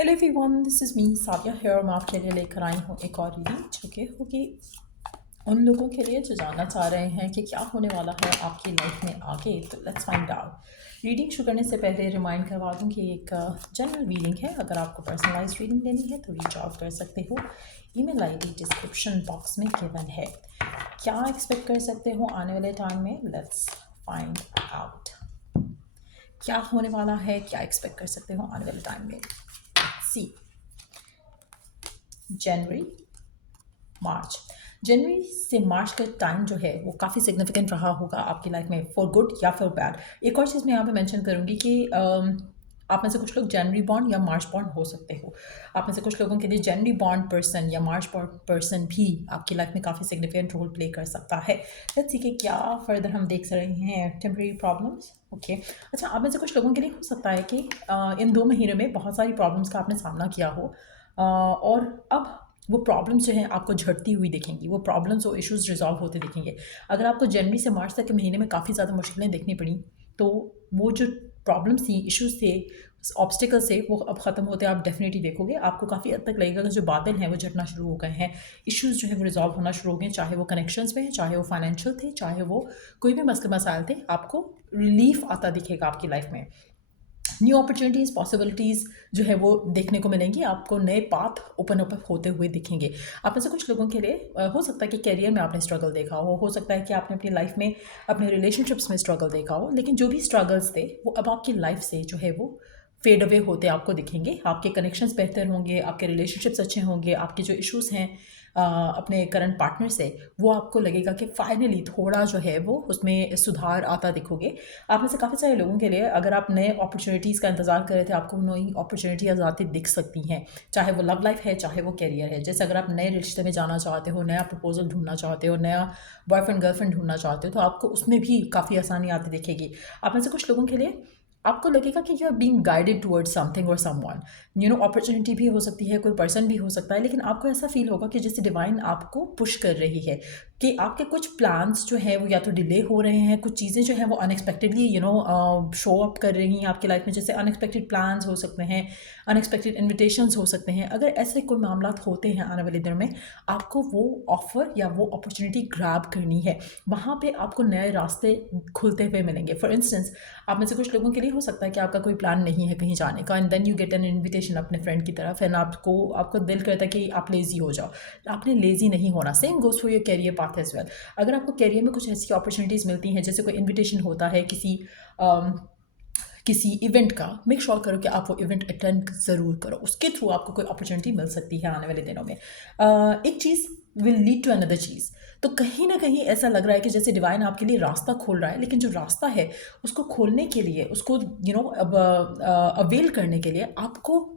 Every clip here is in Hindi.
Hello everyone, this is me Savia here. मैं आपके लिए लेकर आई हूँ एक और रीडिंग जो कि होगी उन लोगों के लिए जो जानना चाह रहे हैं कि क्या होने वाला है आपकी लाइफ में आगे। तो लेट्स फाइंड आउट। रीडिंग शुरू करने से पहले रिमाइंड करवा दूँ कि एक जनरल रीडिंग है। अगर आपको पर्सनलाइज रीडिंग लेनी है तो रीच आउट कर सकते हो। ईमेल आईडी डिस्क्रिप्शन बॉक्स में गिवन है। क्या एक्सपेक्ट कर सकते हो आने वाले टाइम में? Let's find out. क्या होने वाला है, क्या एक्सपेक्ट कर सकते हो आने वाले टाइम में। सी जनवरी मार्च। जनवरी से मार्च का टाइम जो है वो काफ़ी सिग्निफिकेंट रहा होगा आपकी लाइफ में, फॉर गुड या फॉर बैड। एक और चीज़ मैं यहाँ पे मेंशन करूँगी कि आप में से कुछ लोग जनवरी बॉन्ड या मार्च बॉन्ड हो सकते हो। आप में से कुछ लोगों के लिए जनवरी बॉन्ड पर्सन या मार्च बॉन्ड पर्सन भी आपकी लाइफ में काफ़ी सिग्निफिकेंट रोल प्ले कर सकता है। लेट्स सी कि क्या फर्दर हम देख रहे हैं। Temporary problems, okay. अच्छा, आप में से कुछ लोगों के लिए हो सकता है कि इन 2 महीनों में बहुत सारी प्रॉब्लम्स का आपने सामना किया हो, और अब वो प्रॉब्लम्स जो हैं आपको झड़ती हुई दिखेंगी, वो प्रॉब्लम्स और इश्यूज़ रिज़ॉल्व होते दिखेंगे। अगर आपको जनवरी से मार्च तक के महीने में काफ़ी ज़्यादा मुश्किलें देखनी पड़ी, तो वो जो प्रॉब्लम्स थी, इश्यूज़ थे, ऑब्स्टिकल्स थे, वो अब ख़त्म होते आप डेफिनेटली देखोगे। आपको काफ़ी हद तक लगेगा कि जो बादल हैं वो झड़ना शुरू हो गए हैं, इश्यूज़ जो हैं वो रिज़ॉल्व होना शुरू हो गए, चाहे वो कनेक्शंस में, चाहे वो फाइनेंशियल थे, चाहे वो कोई भी मसले मसाइल थे। आपको रिलीफ आता दिखेगा आपकी लाइफ में। न्यू अपॉर्चुनिटीज़, पॉसिबिलिटीज़ जो है वो देखने को मिलेंगी। आपको नए पाथ ओपन अप होते हुए दिखेंगे। आप में से कुछ लोगों के लिए हो सकता है कि करियर में आपने स्ट्रगल देखा हो सकता है कि आपने अपनी लाइफ में अपने रिलेशनशिप्स में स्ट्रगल देखा हो, लेकिन जो भी स्ट्रगल्स थे वो अब आपकी लाइफ से जो है वो फेड अवे होते आपको दिखेंगे। आपके कनेक्शंस बेहतर होंगे, आपके रिलेशनशिप्स अच्छे होंगे, आपके जो इश्यूज़ हैं अपने करंट पार्टनर से, वो आपको लगेगा कि फाइनली थोड़ा जो है वो उसमें सुधार आता दिखोगे। आप में से काफ़ी सारे लोगों के लिए अगर आप नए अपॉर्चुनिटीज़ का इंतज़ार कर रहे थे, आपको नई अपॉर्चुनिटीज़ आती दिख सकती हैं, चाहे वो लव लाइफ है, चाहे वो करियर है। जैसे अगर आप नए रिश्ते में जाना चाहते हो, नया प्रपोजल ढूंढना चाहते हो, नया बॉयफ्रेंड गर्लफ्रेंड ढूंढना चाहते हो, तो आपको उसमें भी काफ़ी आसानी आती दिखेगी। आप में से कुछ लोगों के लिए आपको लगेगा कि you are being guided towards something और समवन। अपॉर्चुनिटी भी हो सकती है, कोई पर्सन भी हो सकता है, लेकिन आपको ऐसा फील होगा कि जैसे डिवाइन आपको पुश कर रही है कि आपके कुछ प्लान्स जो हैं वो या तो डिले हो रहे हैं, कुछ चीज़ें जो हैं वो अनएक्सपेक्टेडली शो अप कर रही हैं आपकी लाइफ में। जैसे अनएक्सपेक्टेड प्लान्स हो सकते हैं, अनएक्सपेक्टेड इन्विटेशंस हो सकते हैं। अगर ऐसे कोई मामला होते हैं आने वाले दिनों में, आपको वो ऑफ़र या वो अपॉर्चुनिटी ग्रैब करनी है। वहाँ पे आपको नए रास्ते खुलते हुए मिलेंगे। फॉर इंस्टेंस, आप में से कुछ लोगों के लिए हो सकता है कि आपका कोई प्लान नहीं है कहीं जाने का, and then you get an invitation अपने फ्रेंड की तरफ, एंड आपको दिल करता है कि आप लेज़ी हो जाओ। आपने लेज़ी नहीं होना। Same goes for your career path as well. अगर आपको करियर में कुछ ऐसी अपॉर्चुनिटीज़ मिलती हैं, जैसे कोई इन्विटेशन होता है किसी इवेंट का, मेक श्योर करो कि आप वो इवेंट अटेंड ज़रूर करो। उसके थ्रू आपको कोई अपॉर्चुनिटी मिल सकती है आने वाले दिनों में। एक चीज़ विल लीड टू अनदर चीज़। तो कहीं ना कहीं ऐसा लग रहा है कि जैसे डिवाइन आपके लिए रास्ता खोल रहा है, लेकिन जो रास्ता है उसको खोलने के लिए, उसको अब अवेल करने के लिए आपको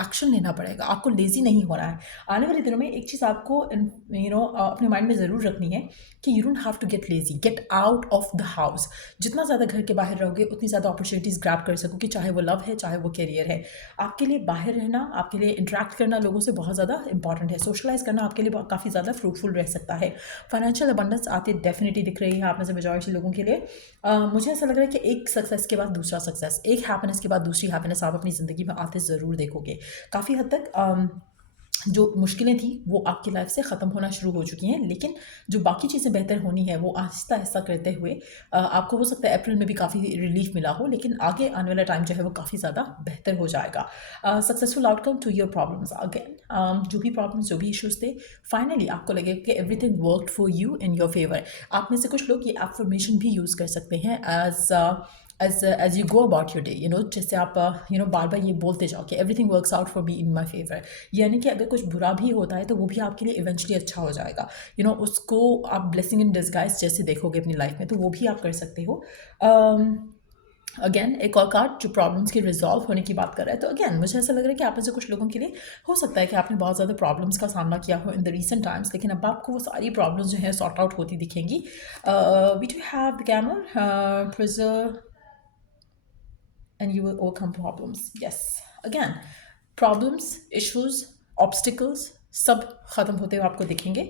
एक्शन लेना पड़ेगा। आपको लेज़ी नहीं होना है। आने वाले दिनों में एक चीज़ आपको अपने माइंड में ज़रूर रखनी है कि you don't have to get lazy, get out of the house. जितना ज़्यादा घर के बाहर रहोगे उतनी ज़्यादा अपॉर्चुनिटीज़ ग्रैब कर सकोगे, चाहे वो लव है, चाहे वो करियर है। आपके लिए बाहर रहना, आपके लिए इंटरेक्ट करना लोगों से बहुत ज़्यादा इंपॉर्टेंट है। सोशलाइज करना आपके लिए काफ़ी ज़्यादा फ्रूटफुल रह सकता है। फाइनेंशियल अबंडेंस आती डेफिनेटली दिख रही है आप में से मेजॉरिटी लोगों के लिए। मुझे ऐसा लग रहा है कि एक सक्सेस के बाद दूसरा सक्सेस, एक हैप्पीनेस के बाद दूसरी हैप्पीनेस आप अपनी ज़िंदगी में आते ज़रूर देखोगे। काफ़ी हद तक जो मुश्किलें थी वो आपकी लाइफ से ख़त्म होना शुरू हो चुकी हैं, लेकिन जो बाकी चीज़ें बेहतर होनी है वो आहिस्ता आहिस्ता करते हुए आपको हो सकता है अप्रैल में भी काफ़ी रिलीफ मिला हो, लेकिन आगे आने वाला टाइम जो है वो काफ़ी ज़्यादा बेहतर हो जाएगा। Successful outcome to your problems again. जो भी प्रॉब्लम्स, जो भी इश्यूज़ थे, फाइनली आपको लगेगा कि everything worked for you in your favour. आप में से कुछ लोग ये एफर्मेशन भी यूज़ कर सकते हैं as you go about your day. जैसे आप बार बार ये बोलते जाओ कि everything works out for me in my favour. यानी कि अगर कुछ बुरा भी होता है तो वो भी आपके लिए इवेंचुअली अच्छा हो जाएगा। उसको आप ब्लेसिंग इन डिस्गाइज जैसे देखोगे अपनी लाइफ में, तो वो भी आप कर सकते हो। अगेन एक और कार्ड जो प्रॉब्लम्स के रिजॉल्व होने की बात कर रहा है। तो अगेन मुझे ऐसा लग रहा है कि आप में से कुछ लोगों के लिए हो सकता है कि आपने बहुत ज़्यादा प्रॉब्लम्स का सामना किया हो इन द रीसेंट टाइम्स, लेकिन अब आपको वो सारी प्रॉब्लम्स जो है सॉर्ट आउट होती दिखेंगी। We do have the camel preserve and you will overcome problems. Yes, again, problems, issues, obstacles सब ख़त्म होते हुए आपको दिखेंगे।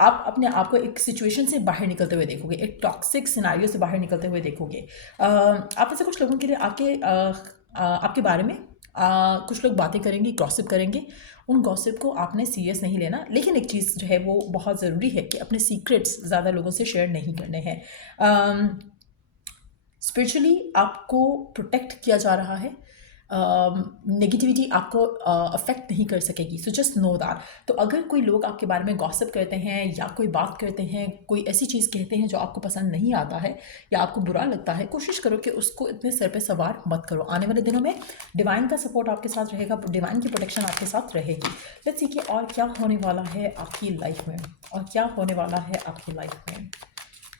आप अपने आप को एक सिचुएशन से बाहर निकलते हुए देखोगे, एक टॉक्सिक सिनेरियो से बाहर निकलते हुए देखोगे। आप में से कुछ लोगों के लिए आपके बारे में कुछ लोग बातें करेंगे, गॉसिप करेंगे, उन गॉसिप को आपने सीरियस नहीं लेना। लेकिन एक चीज़ जो है वो बहुत ज़रूरी है कि अपने सीक्रेट्स ज़्यादा लोगों से शेयर नहीं करने हैं। स्पिरिचुअली आपको प्रोटेक्ट किया जा रहा है, नेगेटिविटी आपको अफेक्ट नहीं कर सकेगी, सो जस्ट नो दैट। तो अगर कोई लोग आपके बारे में गॉसिप करते हैं या कोई बात करते हैं, कोई ऐसी चीज़ कहते हैं जो आपको पसंद नहीं आता है या आपको बुरा लगता है, कोशिश करो कि उसको इतने सिर पे सवार मत करो। आने वाले दिनों में डिवाइन का सपोर्ट आपके साथ रहेगा, डिवाइन की प्रोटेक्शन आपके साथ रहेगी। लेट्स सी कि और क्या होने वाला है आपकी लाइफ में, और क्या होने वाला है आपकी लाइफ में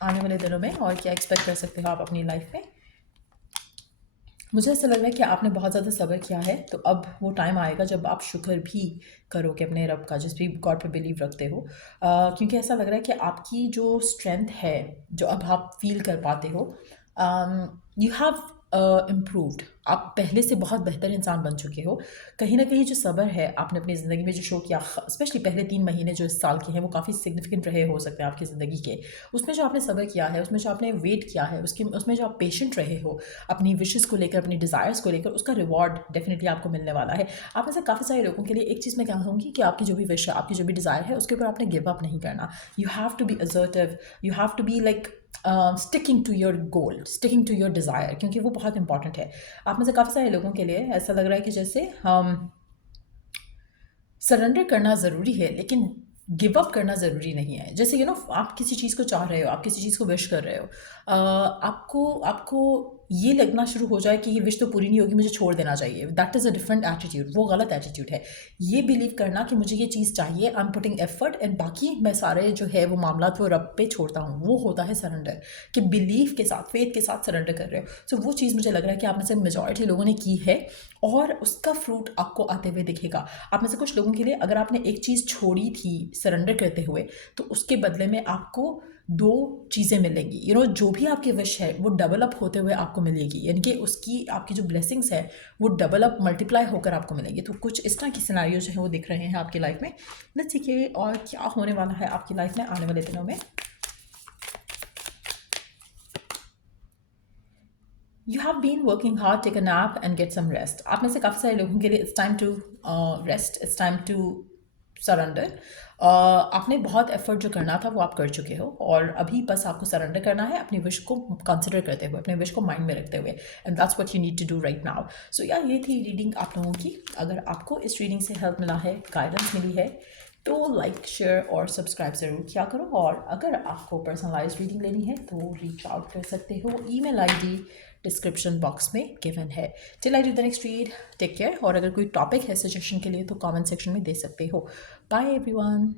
आने वाले दिनों में, और क्या एक्सपेक्ट कर सकते हो आप अपनी लाइफ में। मुझे ऐसा लग रहा है कि आपने बहुत ज़्यादा सब्र किया है, तो अब वो टाइम आएगा जब आप शुक्र भी करोगे अपने रब का, जिस भी गॉड पे बिलीव रखते हो। क्योंकि ऐसा लग रहा है कि आपकी जो स्ट्रेंथ है, जो अब आप फील कर पाते हो, यू हैव इम्प्रूव्ड। आप पहले से बहुत बेहतर इंसान बन चुके हो। कहीं ना कहीं जो सब्र है आपने अपनी ज़िंदगी में जो शो किया, स्पेशली पहले 3 महीने जो इस साल के हैं, वो काफ़ी सिग्निफिकेंट रहे हो सकते हैं आपकी ज़िंदगी के। उसमें जो आपने सब्र किया है, उसमें जो आपने वेट किया है, उसमें जो आप पेशेंट रहे हो अपनी विशेज़ को लेकर, अपनी डिज़ायर्स को लेकर, उसका रिवॉर्ड डेफिनेटली आपको मिलने वाला है। आप में से काफ़ी सारे लोगों के लिए एक चीज़ मैं कहूँगी कि आपकी जो भी विश है, आपकी जो भी डिज़ायर है, उसके ऊपर आपने गिव अप नहीं करना। You have to be assertive, you have to be like sticking to your goal, sticking to your desire, क्योंकि वो बहुत इंपॉर्टेंट है। आप में से काफ़ी सारे लोगों के लिए ऐसा लग रहा है कि जैसे सरेंडर करना ज़रूरी है, लेकिन गिव अप करना ज़रूरी नहीं है। जैसे आप किसी चीज़ को चाह रहे हो, आप किसी चीज़ को विश कर रहे हो, आपको आपको ये लगना शुरू हो जाए कि ये विश तो पूरी नहीं होगी, मुझे छोड़ देना चाहिए। That is a different attitude, वो गलत एटीट्यूड है। ये बिलीव करना कि मुझे ये चीज़ चाहिए, I am putting effort, and बाकी मैं सारे जो है वो मामला वो रब पे छोड़ता हूँ, वो होता है सरेंडर। कि बिलीव के साथ, फेथ के साथ सरेंडर कर रहे हो। सो वो चीज़ मुझे लग रहा है कि आप में से मेजॉरिटी लोगों ने की है, और उसका फ्रूट आपको आते हुए दिखेगा। आप में से कुछ लोगों के लिए अगर आपने एक चीज़ छोड़ी थी सरेंडर करते हुए, तो उसके बदले में आपको 2 चीज़ें मिलेंगी। जो भी आपकी विश है वो डबल अप होते हुए आपको मिलेगी, यानी कि उसकी आपकी जो ब्लेसिंग्स है वो डबल अप मल्टीप्लाई होकर आपको मिलेंगी। तो कुछ इस तरह की सिनेरियो जो है वो दिख रहे हैं आपकी लाइफ में। लेट्स सी कि और क्या होने वाला है आपकी लाइफ में आने वाले दिनों में। You have been working hard, take a nap and get some rest. आप में से काफ़ी सारे लोगों के लिए it's time to rest, it's time to surrender. आपने बहुत एफर्ट जो करना था वो आप कर चुके हो, और अभी बस आपको सरेंडर करना है अपनी विश को कंसिडर करते हुए, अपने विश को माइंड में रखते हुए, and that's what you need to do right now. So यार, ये थी रीडिंग आप लोगों की। अगर आपको इस रीडिंग से हेल्प मिला है, गाइडेंस मिली है, तो लाइक, शेयर और सब्सक्राइब ज़रूर किया करो। और अगर आपको पर्सनलाइज रीडिंग लेनी है तो रीच आउट कर सकते हो। ईमेल आईडी डिस्क्रिप्शन बॉक्स में गिवन है। Till I do the next read, take care. और अगर कोई टॉपिक है सजेशन के लिए तो कमेंट सेक्शन में दे सकते हो। Bye everyone.